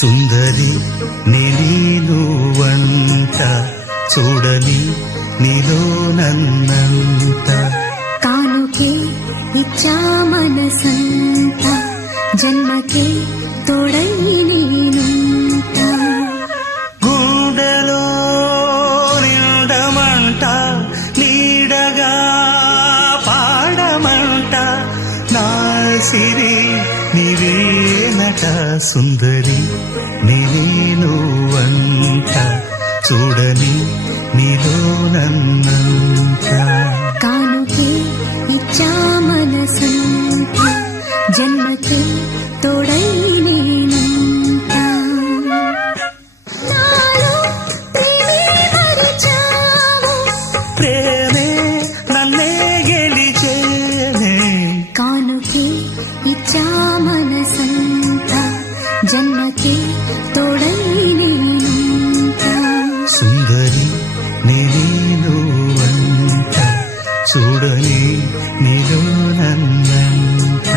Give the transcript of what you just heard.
సుందరి నీనువంట చూడని నీలో నన్నంత కానుకే ఇచ్చా మనసంత జన్మకే తోడై నేనుంట గుండెలో నిండమంట నీడగా పాడమంట నా సిరి నీవేనట సుందరి నీనువంట చూడని నీలో నన్నంత కానుకే ఇచ్చా మనసంత జన్మకే తోడై నేనుంట నాలో ప్రేమే మరిచావు ప్రేమే నన్నే గెలిచేనే కానుకే ఇచ్చా మనసంత జన్మకే తోడై నేనుంట సుందరి నీనువంట చూడని నీలో నన్నంత